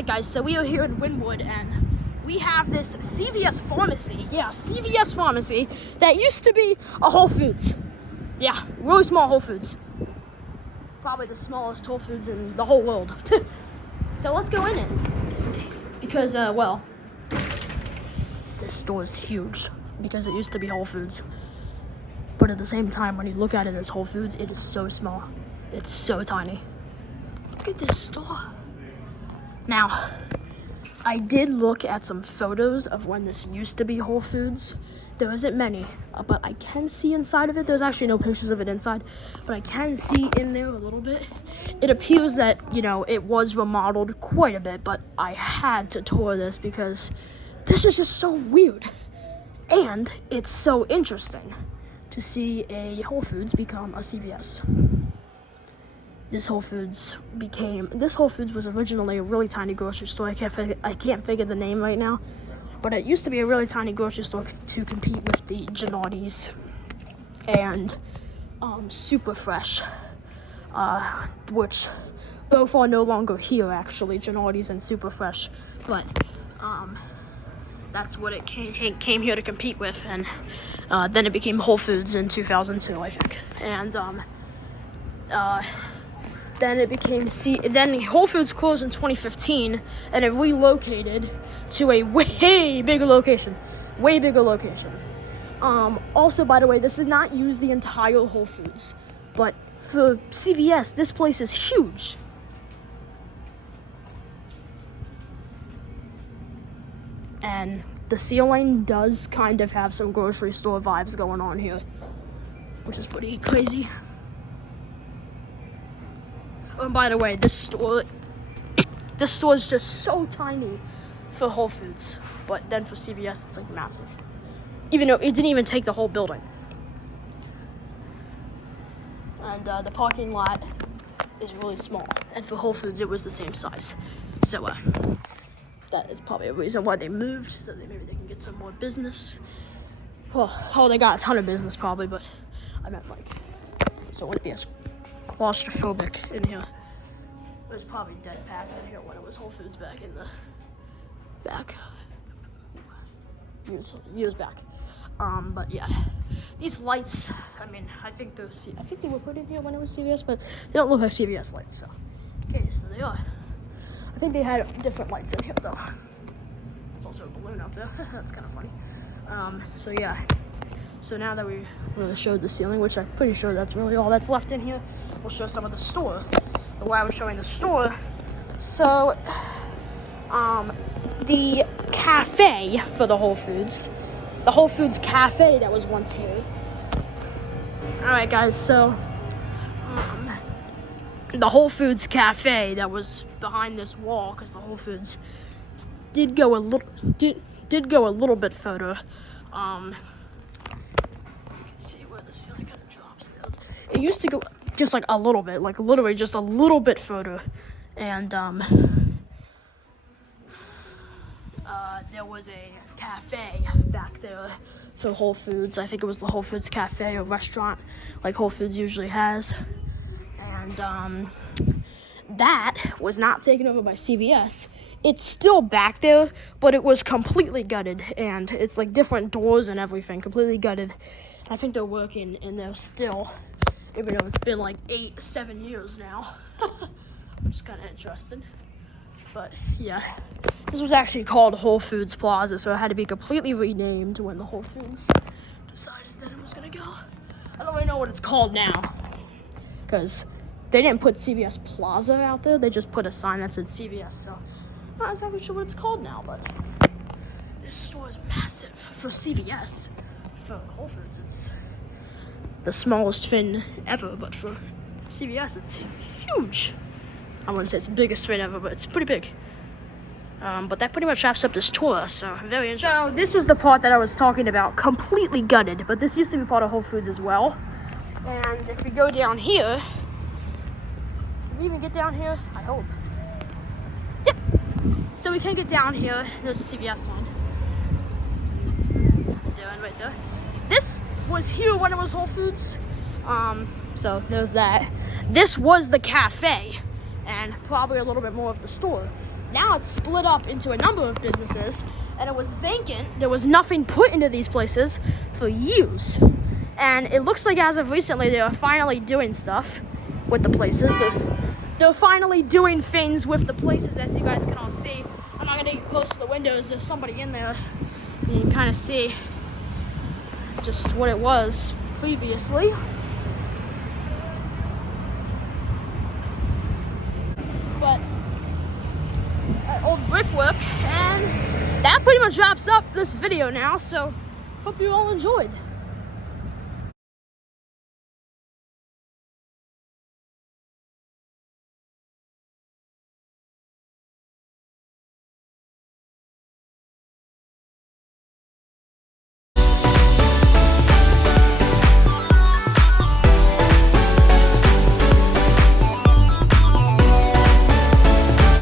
Alright guys, so we are here in Wynnewood and we have this CVS pharmacy. Yeah, CVS pharmacy that used to be a Whole Foods. Yeah, really small Whole Foods. Probably the smallest Whole Foods in the whole world. So let's go in it. Because, well, this store is huge because it used to be Whole Foods. But at the same time, when you look at it as Whole Foods, it is so small. It's so tiny. Look at this store. Now, I did look at some photos of when this used to be Whole Foods. There isn't many, but I can see inside of it. There's actually no pictures of it inside, but I can see in there a little bit. It appears that, you know, it was remodeled quite a bit, but I had to tour this because this is just so weird. And it's so interesting to see a Whole Foods become a CVS. This Whole Foods was originally a really tiny grocery store. I can't figure the name right now, but it used to be a really tiny grocery store to compete with the Genotti's and Super Fresh, which both are no longer here actually, Genotti's and Super Fresh, but that's what it came here to compete with, and then it became Whole Foods in 2002, I think, and then it became then Whole Foods closed in 2015, and it relocated to a way bigger location. Also, by the way, this did not use the entire Whole Foods, but for CVS, this place is huge. And the ceiling does kind of have some grocery store vibes going on here, which is pretty crazy. And by the way, this store is just so tiny for Whole Foods, but then for CVS, it's like massive. Even though it didn't even take the whole building. And the parking lot is really small, and for Whole Foods, it was the same size. So that is probably a reason why they moved, so maybe they can get some more business. Well, they got a ton of business probably, but I meant like, so it wouldn't be as claustrophobic in here. It was probably dead packed in here when it was Whole Foods back in the years back. But yeah, these lights, I mean, I think they were put in here when it was CVS, but they don't look like CVS lights, so. Okay, so they are. I think they had different lights in here though. There's also a balloon up there. That's kind of funny. So yeah. So now that we really showed the ceiling, which I'm pretty sure that's really all that's left in here, we'll show some of the store. The way I was showing the store. So, the cafe for the Whole Foods cafe that was once here. Alright guys, so, the Whole Foods cafe that was behind this wall, because the Whole Foods did go a little bit further. See where the ceiling kind of drops down. It used to go just like a little bit, like literally just a little bit further, and there was a cafe back there for Whole Foods. I think it was the Whole Foods cafe or restaurant, like Whole Foods usually has, and that was not taken over by CVS. It's still back there, but it was completely gutted, and it's like different doors and everything, completely gutted. I think they're working in there still, even though it's been like 7 years now, which is kind of interesting. But yeah, this was actually called Whole Foods Plaza, so it had to be completely renamed when the Whole Foods decided that it was gonna go. I don't really know what it's called now, because they didn't put CVS Plaza out there, they just put a sign that said CVS, so I'm not exactly sure what it's called now, but this store is massive for CVS. For Whole Foods, it's the smallest fin ever, but for CVS, it's huge. I wouldn't say it's the biggest fin ever, but it's pretty big. But that pretty much wraps up this tour, so very interesting. So this is the part that I was talking about, completely gutted, but this used to be part of Whole Foods as well. And if we go down here, can we even get down here? I hope. Yep. So we can get down here. There's a CVS sign. Right there. This was here when it was Whole Foods. So there's that. This was the cafe, and probably a little bit more of the store. Now it's split up into a number of businesses, and it was vacant. There was nothing put into these places for years. And it looks like as of recently, they are finally doing stuff with the places. They're finally doing things with the places, as you guys can all see. I'm not gonna get close to the windows. There's somebody in there. You can kind of see just what it was previously. But old brickwork, and that pretty much wraps up this video now. So hope you all enjoyed.